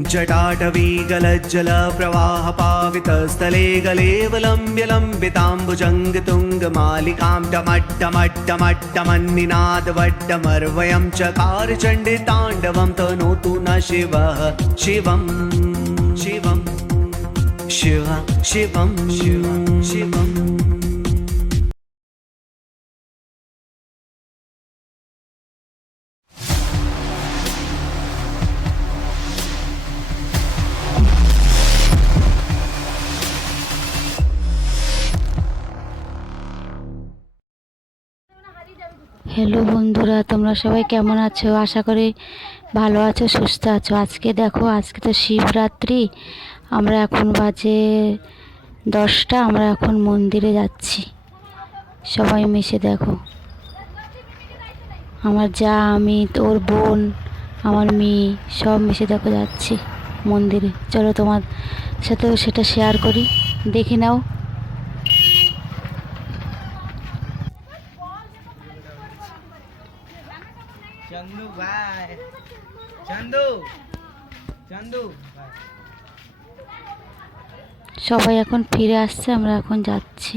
जटाटवी गलज्जल प्रवाह पावितस्थले गलेवलम्ब्य लम्बिताम्बुजङ्गतुङ्गमालिकां टमट्टमट्टमट्टमन्निनादवड्डमर्वयं चकार चण्डिताण्डवं तनोतु न शिवः शिवं शिवं शिव शिवं शिव शिवम्। হ্যালো বন্ধুরা, তোমরা সবাই কেমন আছো? আশা করি ভালো আছো, সুস্থ আছো। আজকে দেখো, আজকে তো শিবরাত্রি। আমরা এখন বাজে 10টা। আমরা এখন মন্দিরে যাচ্ছি সবাই মিশে। দেখো, আমার যা, আমি, তোর বোন, আমার মেয়ে সব মিশে দেখো যাচ্ছি মন্দিরে। চলো তোমার সাথেও সেটা শেয়ার করি, দেখে নাও। चंदू भाई, चंदू चंदू भाई। সবাই এখন ফিরে আসছে, আমরা এখন যাচ্ছি।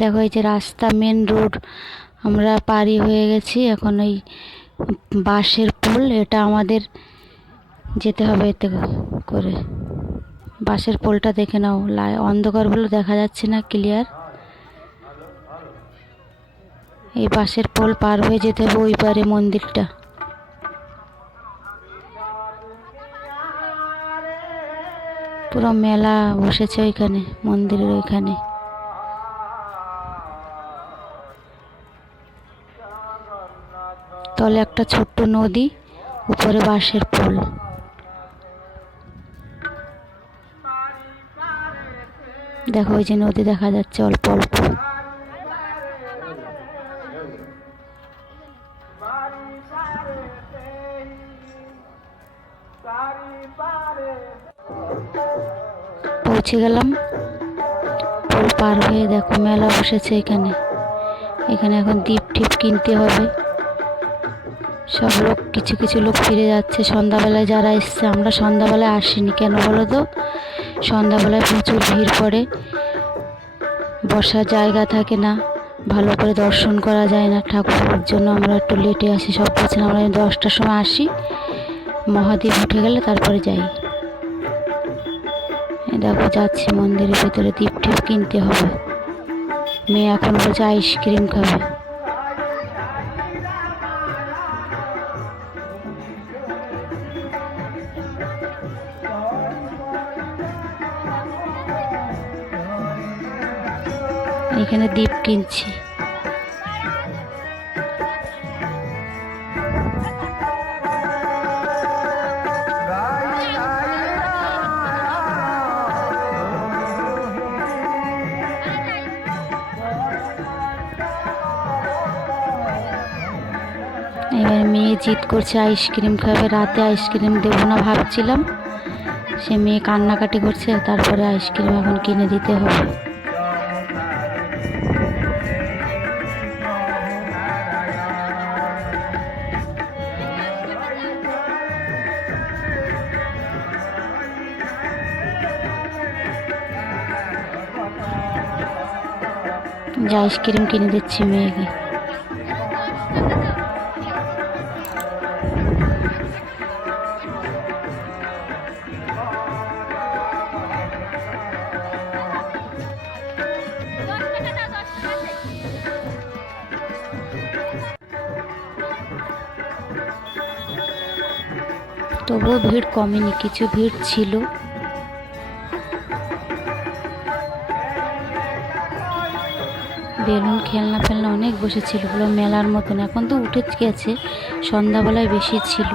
দেখো, এই যে রাস্তা, মেন রোড আমরা পারি হয়ে গেছি। এখন ওই বাঁশের পুল, এটা আমাদের যেতে হবে এতে করে। বাঁশের পোলটা দেখে নাও, অন্ধকার বলে দেখা যাচ্ছে না ক্লিয়ার। এই বাঁশের পোল পার হয়ে যেতে হবে ওই পারে মন্দিরটা। পুরো মেলা বসেছে ওইখানে, মন্দিরের ওইখানে। তলে একটা ছোট্ট নদী, উপরে বাঁশের পোল। দেখো, ওই যে নদী দেখা যাচ্ছে অল্প অল্প। পৌঁছে গেলাম পুল পার হয়ে। দেখো, মেলা বসেছে এখানে। এখানে এখন দীপ টিপ কিনতে হবে। সব লোক, কিছু কিছু লোক ফিরে যাচ্ছে সন্ধ্যাবেলায়। যারা এসছে, আমরা সন্ধ্যাবেলায় আসিনি। কেন বলো তো? সন্ধ্যাবেলায় প্রচুর ভিড় পড়ে, বসার জায়গা থাকে না, ভালো করে দর্শন করা যায় না ঠাকুরের জন্য। আমরা একটু লেটে আসি। সব বলছেন আমরা 10টার সময় আসি, মহাদীপ উঠে গেলে তারপরে যাই। দেখো, যাচ্ছি মন্দিরের ভিতরে, দীপ টিপ কিনতে হবে। মেয়ে এখন বলছে আইসক্রিম খাবে। এখানে দীপ কিনছি। এবার মেয়ে জিদ করছে আইসক্রিম খাবে। রাতে আইসক্রিম দেবো না ভাবছিলাম, সে মেয়ে কান্নাকাটি করছে। তারপরে আইসক্রিম এখন কিনে দিতে হবে। যে আইসক্রিম কিনে দিচ্ছি মেয়েকে। তবুও ভিড় কমেনি, কিছু ভিড় ছিল। বেলুন, খেলনা ফেলনা অনেক বসেছিল, পুরো মেলার মতন। এখন তো উঠে গেছে, সন্ধ্যাবেলায় বেশি ছিল।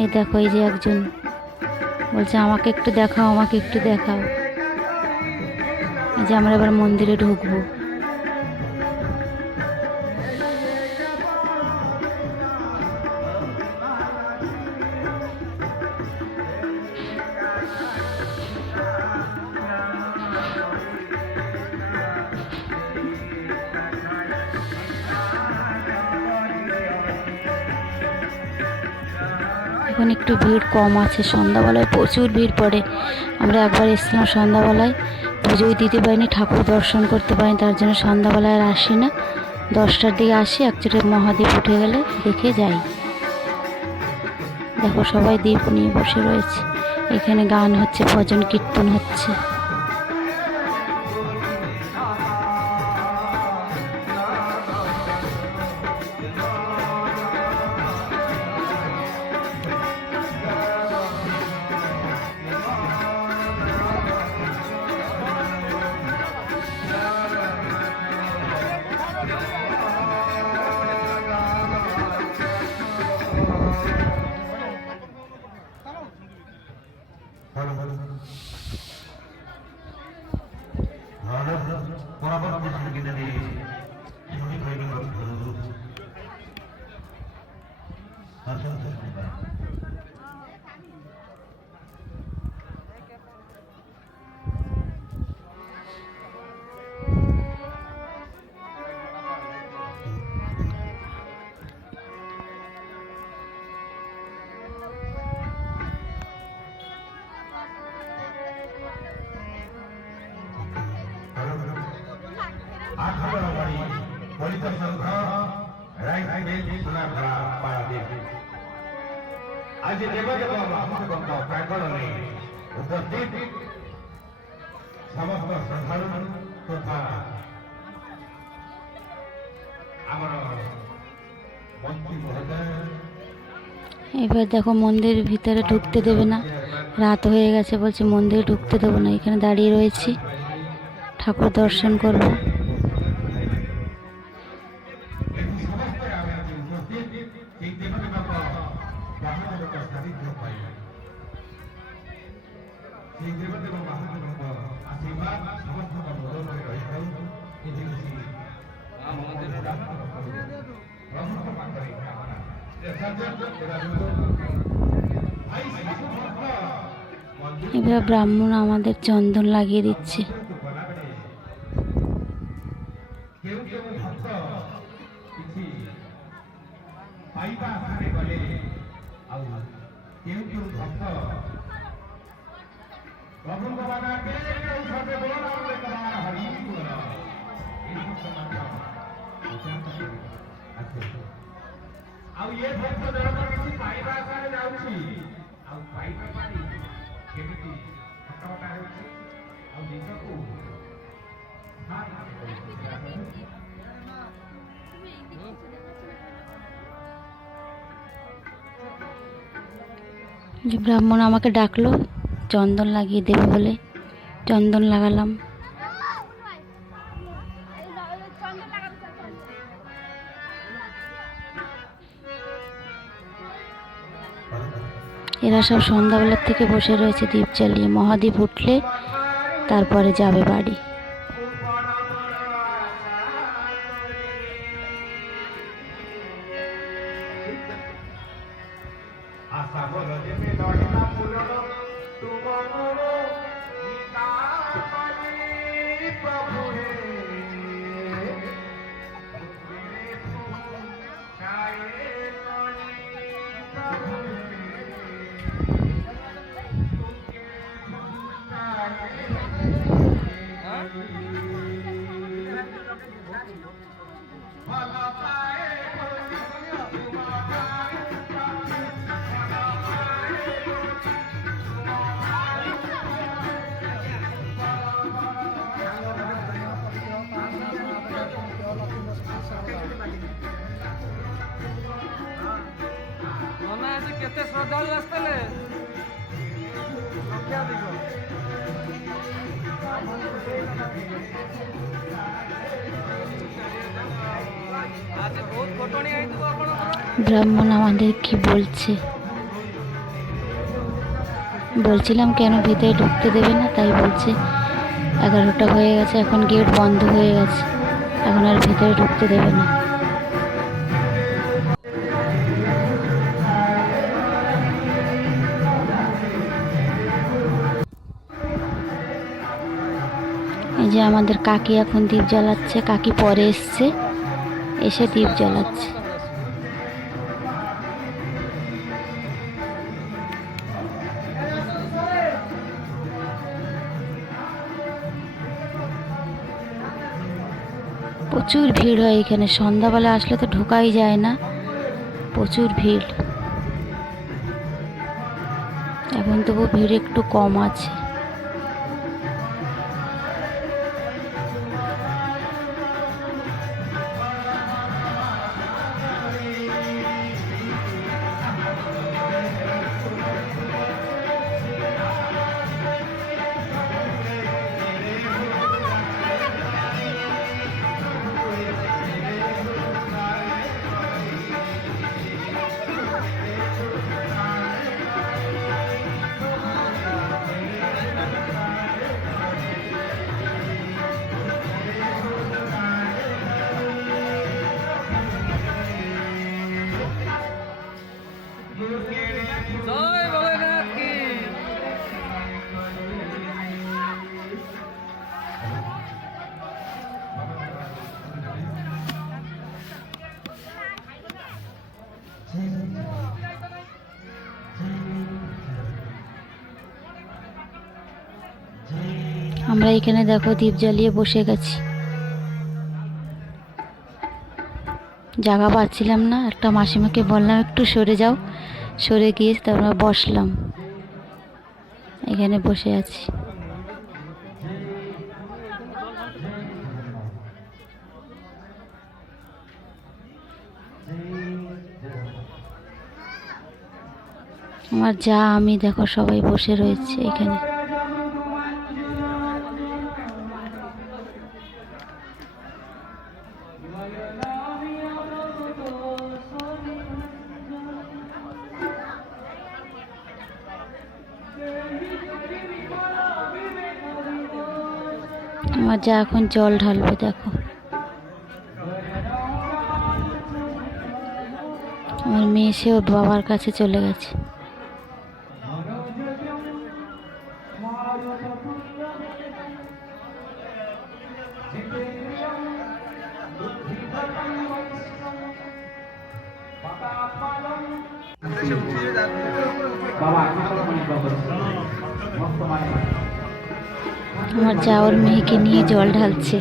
এই দেখো, এই যে একজন বলছে আমাকে একটু দেখাও, আমাকে একটু দেখাও। এই যে আমরা এবার মন্দিরে ঢুকবো। এখন একটু ভিড় কম আছে, সন্ধ্যাবেলায় প্রচুর ভিড় পড়ে। আমরা একবার এসেছিলাম সন্ধ্যাবেলায়, পুজোই দিতে পারিনি, ঠাকুর দর্শন করতে পারিনি, তার জন্য সন্ধ্যাবেলায় আর আসি না। 10টার দিকে আসি, একচোটে মহাদীপ উঠে গেলে দেখে যাই। দেখো সবাই দীপ নিয়ে বসে রয়েছে, এখানে গান হচ্ছে, ভজন কীর্তন হচ্ছে। আজ দেবদেব মহাদেবଙ୍କ প্ରାଙ୍ଗଣରେ ଉପସ୍ଥିତ ସମସ୍ତ ସାଧାରଣ ତଥା ଆମର মন্ত্রী মহোদয়। এবার দেখো মন্দিরের ভিতরে ঢুকতে দেবে না, রাত হয়ে গেছে, বলছে মন্দিরে ঢুকতে দেবো না। এখানে দাঁড়িয়ে রয়েছি, ঠাকুর দর্শন করব। এবার ব্রাহ্মণ আমাদের চন্দন লাগিয়ে দিচ্ছে। কেউ কেউ ভক্ত କିଛି ପାଇବା ଆଶାରେ ଗଲେ, ଆଉ କେଉଁ କେଉଁ ଭକ୍ତ ପ୍ରଭୁଙ୍କ ବାନାକେ ଔଷଧେ ବୋଲ ନାମ ହରି ବୋଲ ଏହି ଭକ୍ତ ମଧ୍ୟ ଆସେ। ଆଉ ଏ ଭକ୍ତ ଜଣକ କିଛି ପାଇବା ଆଶାରେ ଯାଉଛି, ଆଉ ପାଇବା ପାରି କେମିତି ହଟହଟା ହେଉଛି, ଆଉ ନିଜକୁ যে ব্রাহ্মণ আমাকে ডাকলো চন্দন লাগিয়ে দেবে বলে, চন্দন লাগালাম। এরা সব সন্ধ্যাবেলার থেকে বসে রয়েছে দীপ জ্বালিয়ে, মহাদীপ উঠলে তারপরে যাবে বাড়ি। କେତେ ଶ୍ରଦ୍ଧାଳୁ ଆସିଥିଲେ। ব্রাহ্মণ আমাদের কি বলছে, বলছিলাম কেন ভিতরে ঢুকতে দেবে না, তাই বলছে 11টা হয়ে গেছে, এখন গেট বন্ধ হয়ে গেছে, এখন আর ভিতরে ঢুকতে দেবে না। এই যে আমাদের কাকি এখন দীপ জ্বালাচ্ছে, কাকি পরে এসছে, এসে দীপ জ্বালাচ্ছে। প্রচুর ভিড় হয় এখানে, সন্ধ্যাবেলা আসলে তো ঢোকাই যায় না, প্রচুর ভিড়। এখন তবু ভিড় একটু কম আছে। জয় ভোলেনাথ কি আমরা এখানে দেখো দ্বীপ জ্বালিয়ে বসে গেছি, জায়গা পাচ্ছিলাম না, একটা মাসিমাকে বললাম একটু সরে যাও, সরে গিয়ে তারপর বসলাম, এখানে বসে আছি। আমার যা আমি দেখো সবাই বসে রয়েছে এখানে। আমার যা এখন জল ঢালবে দেখো, আমার মেয়ে সে ওর বাবার কাছে চলে গেছে। আমার যা ওর মেয়েকে নিয়ে জল ঢালছে,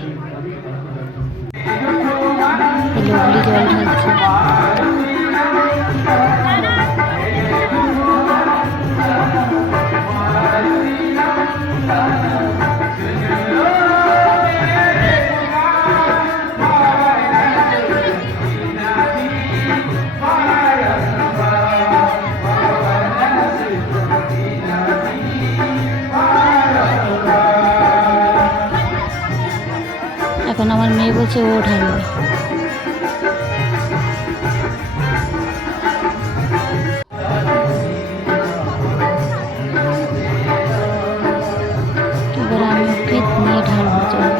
লোকলি জল ঢালছে। এখন আমার মেয়ে বলছে ও ঢালবে। এবার আমি ওকে নিয়ে ঢালবো জল,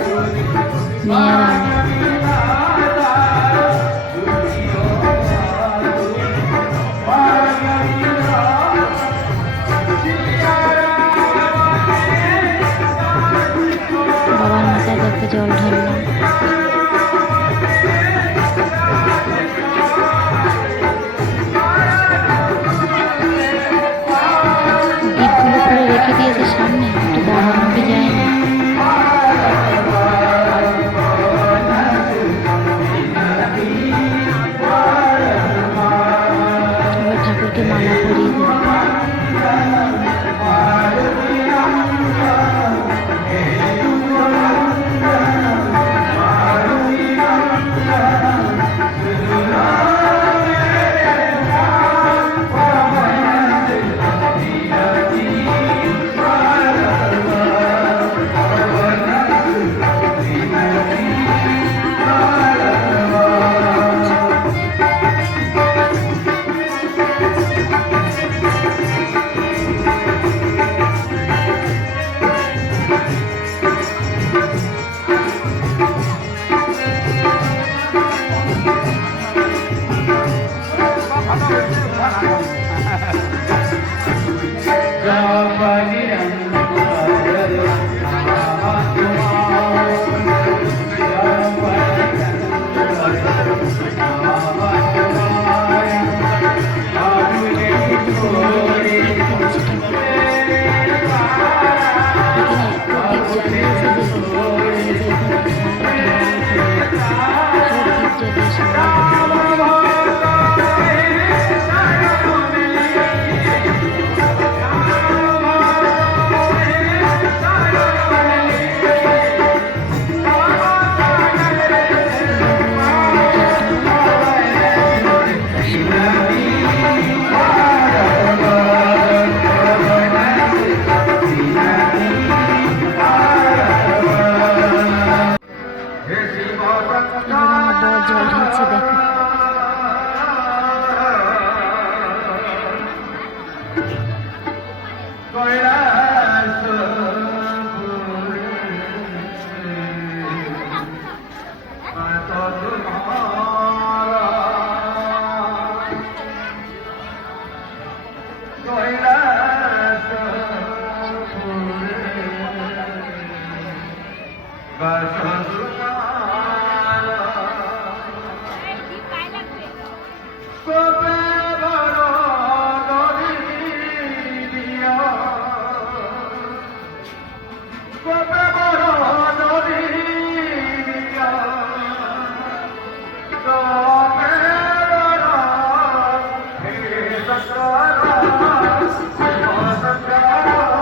মেয়ে আর আমি। বাবার মাথায় দেখো জল ঢাললাম। দ্বীপগুলো করে রেখে দিয়েছে সামনে, একটু দাঁড়ানো কি যায় না। এবার ঠাকুরকে মালা পরিয়ে দেবে। এখানে এত দ্বীপ জ্বালিয়েছে যে চলে এসেছে। এবার আমার বর জল ঢালছে দেখো।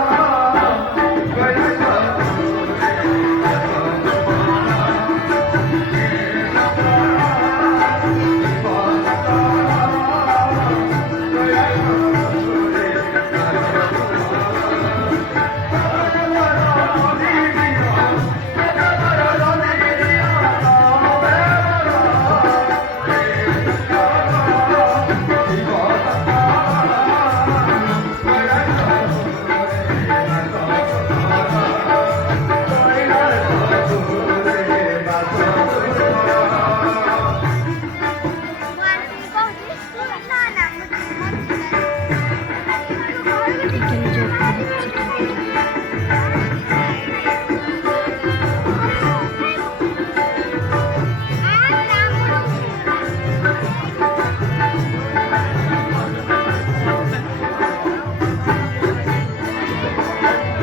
এখানে যজ্ঞ হচ্ছে ঠাকুরের।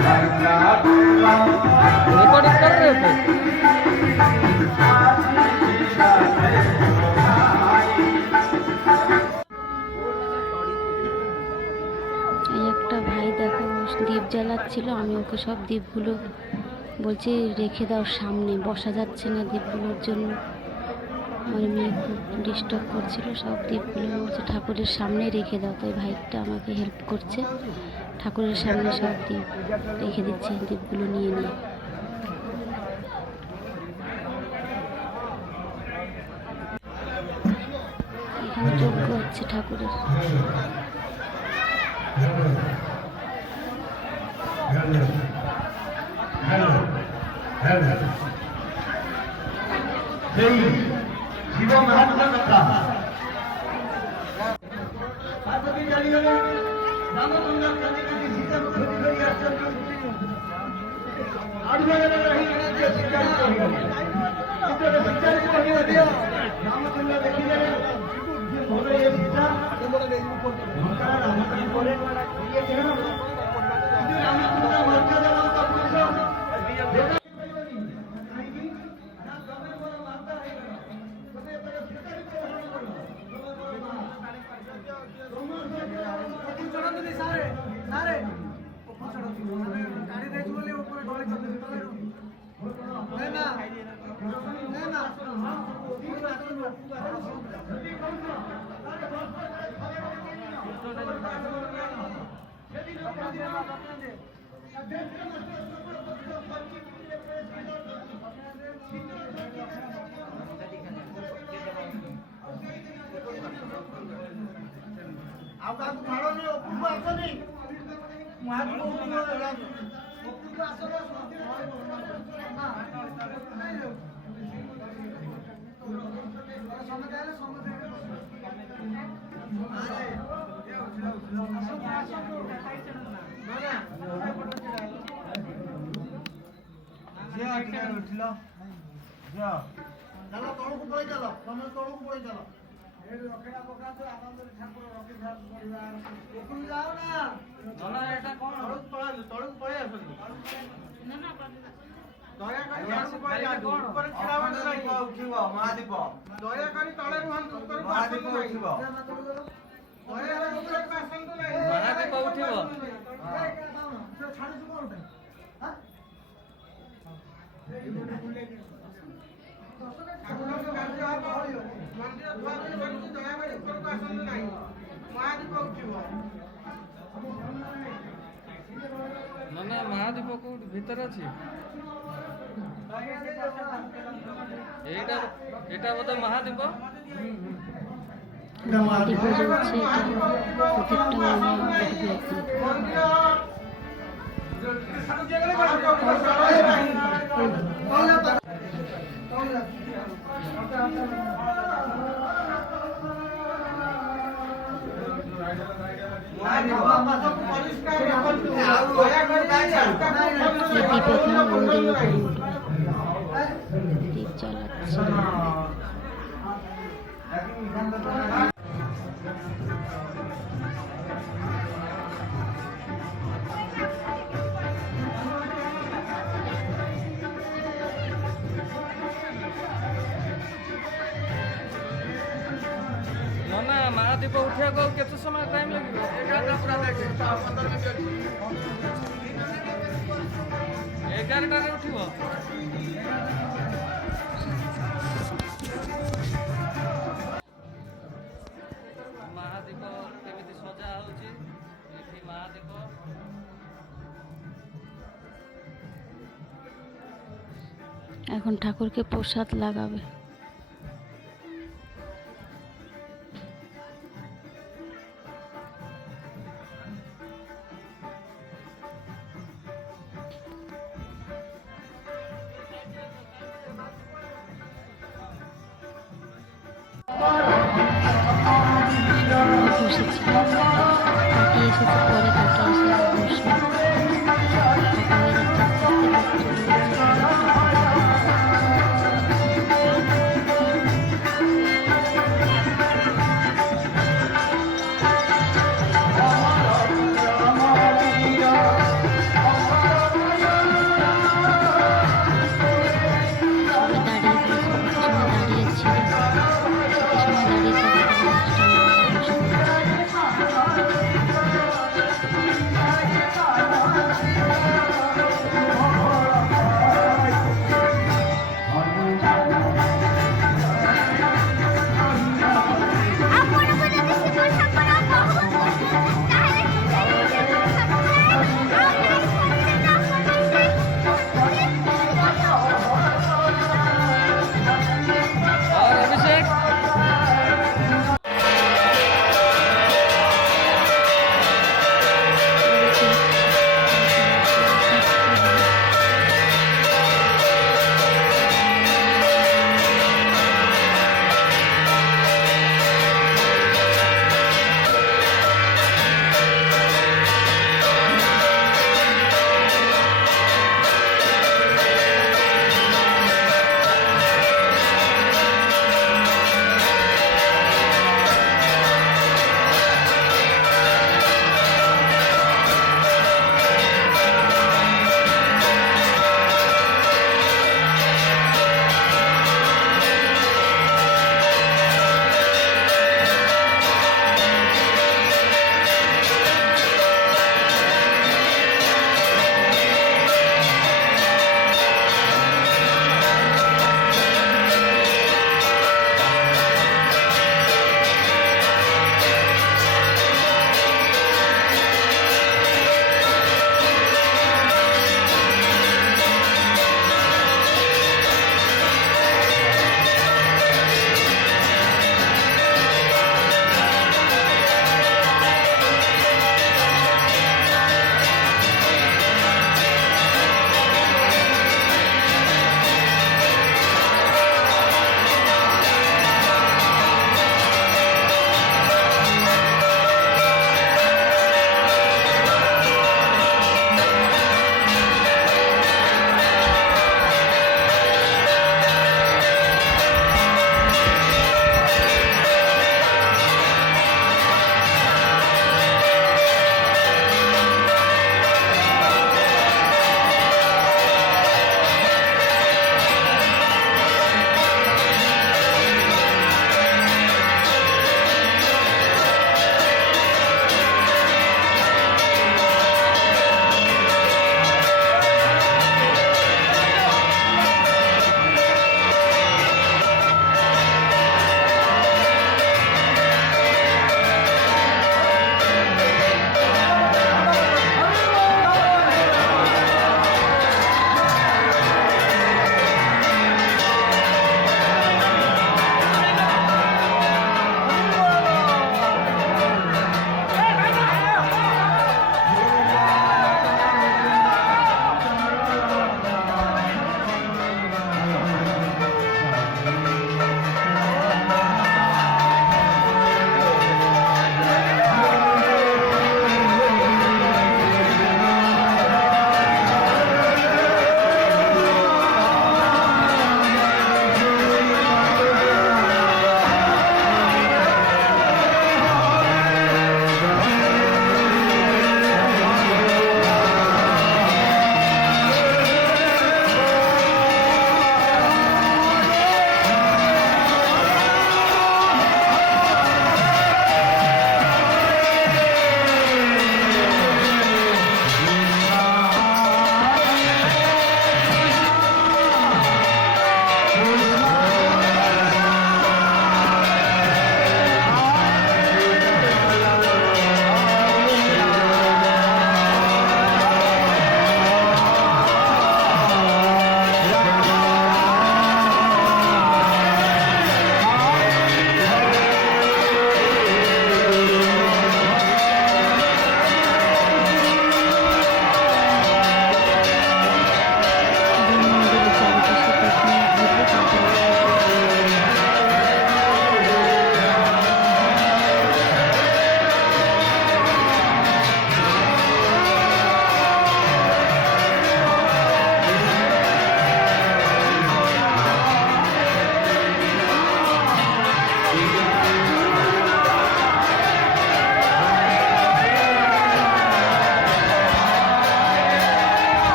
रिकॉर्डिंग कर रहे थे। এই একটা ভাই দেখো দীপ জ্বালাচ্ছিল, আমি ওকে সব দ্বীপগুলো বলছি রেখে দাও, সামনে বসা যাচ্ছে না দ্বীপগুলোর জন্য। আমার মেয়ে খুব ডিস্টার্ব করছিল, সব দ্বীপগুলো বলছে ঠাকুরের সামনে রেখে দাও। তো এই ভাইটা আমাকে হেল্প করছে, ঠাকুরের সামনে সব দ্বীপ রেখে দিচ্ছে, দ্বীপগুলো নিয়ে নিয়ে। এখানে যজ্ঞ হচ্ছে ঠাকুরের। সেই শিব মহাত্মা কথা এটা কোন? ଦୟାକରି ଉଠିବ ମହାଦୀପ ଦୟାକରି ତଳେ ରୁହନ୍ତୁ, ଉପରକୁ ଆସନ୍ତୁ ନାହିଁ। ଉଠିବ ଦୟାକରି ଉପରକୁ ଆସନ୍ତୁ ନାହିଁ। ମହାଦୀପ ଉଠିବ। ଠାକୁରଙ୍କ କାର୍ଯ୍ୟ ହବ, ମନ୍ଦିର ଧୁଆଧୁଇ କରିକି ଦୟାକରି ଉପରକୁ ଆସନ୍ତୁ ନାହିଁ। ମହାଦୀପ ଉଠିବ। ନନା ମହାଦୀପ କୋଉଠି ଭିତରେ ଅଛି? ଏଇଟା ଏଇଟା ବୋଧେ ମହାଦୀପ। ଦୀପ জ্বলছে, এটা প্রত্যেকটা মানে দেখবে এখন। পরিষ্কার রাখନ୍ତୁ। দয়াকରି এই দীপ এখন মন্দিরের উপরে উঠবে, দীপ জ্বালাচ্ছে। ନନା ମହାଦୀପ ଉଠିବାକୁ ଆଉ କେତେ ସମୟ ଟାଇମ୍ ଲାଗିବ? 11ଟାରେ ଉଠିବ। ମହାଦୀପ କେମିତି ସଜା ହଉଛି ଏଠି ମହାଦୀପ। এখন ঠাকুরকে প্রসাদ লাগাবে। বসেছিল, কাকি এসেছে পরে, কাকি এসে বসলো। ফাঁকা হয়ে যাচ্ছে আস্তে আস্তে, লোক চলে সবাই দাঁড়িয়ে পড়েছে, পিছনে দাঁড়িয়ে ছিল, পিছনে দাঁড়িয়ে সবাই তারা অনুষ্ঠান বসে পড়েছে।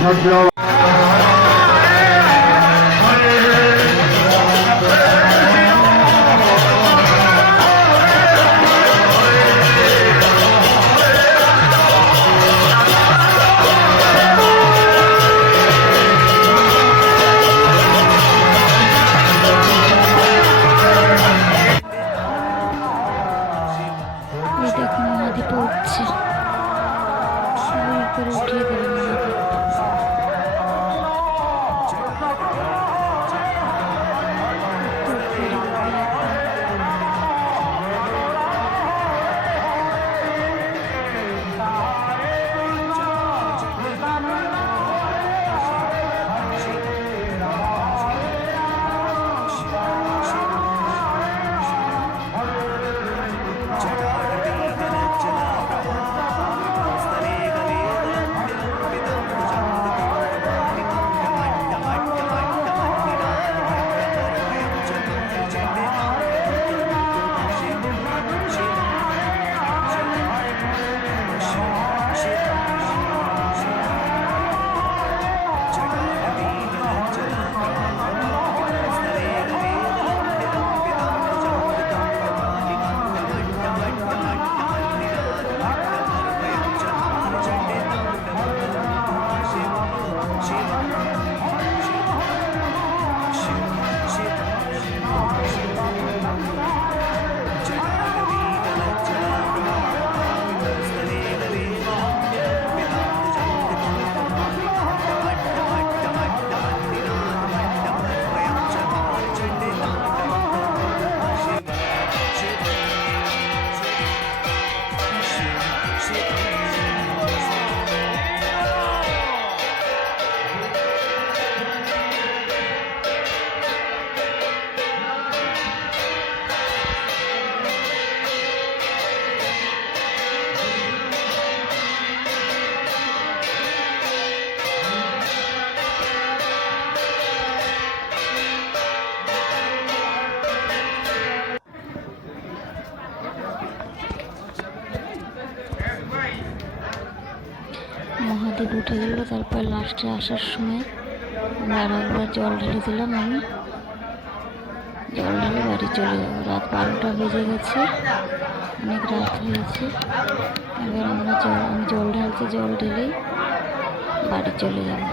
এই দেখুন মহাদীপ উঠছে, করে উঠিয়ে দিল মহাদীপ। মহাদীপ উঠে গেল। তারপর লাস্টে আসার সময় আমরা আর একবার জল ঢেলে দিলাম। আমি জল ঢেলে বাড়ি চলে যাবো। রাত 12টা বেজে গেছে, অনেক রাত হয়েছে। এবার আমি জল ঢালতে, জল ঢেলেই বাড়ি চলে যাবো।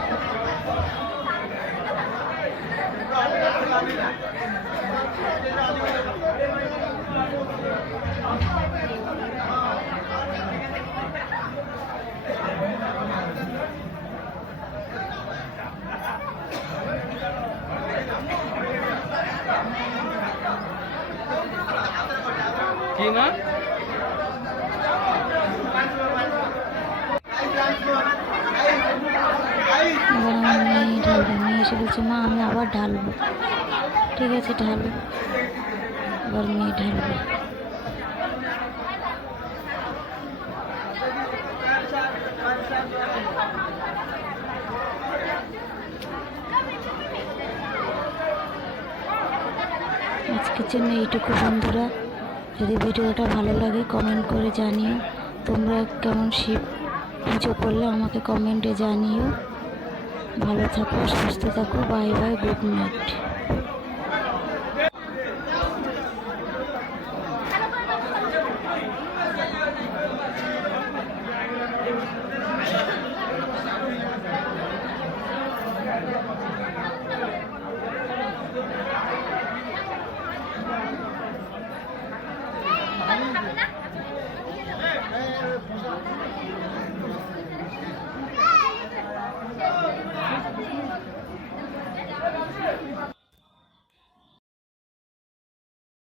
কি না এবার আমার মেয়ে ঢালবে। মেয়ে এসে বলছে, মা আমি আবার ঢালবো। ঠিক আছে ঢালো। এবার মেয়ে ঢালবে। আজকের জন্য এইটুকু বন্ধুরা। যদি ভিডিওটা ভালো লাগে কমেন্ট করে জানিও। তোমরা কেমন শিব পুজো করলে আমাকে কমেন্টে জানিও। ভালো থাকো, সুস্থ থাকো। Bye bye, good night.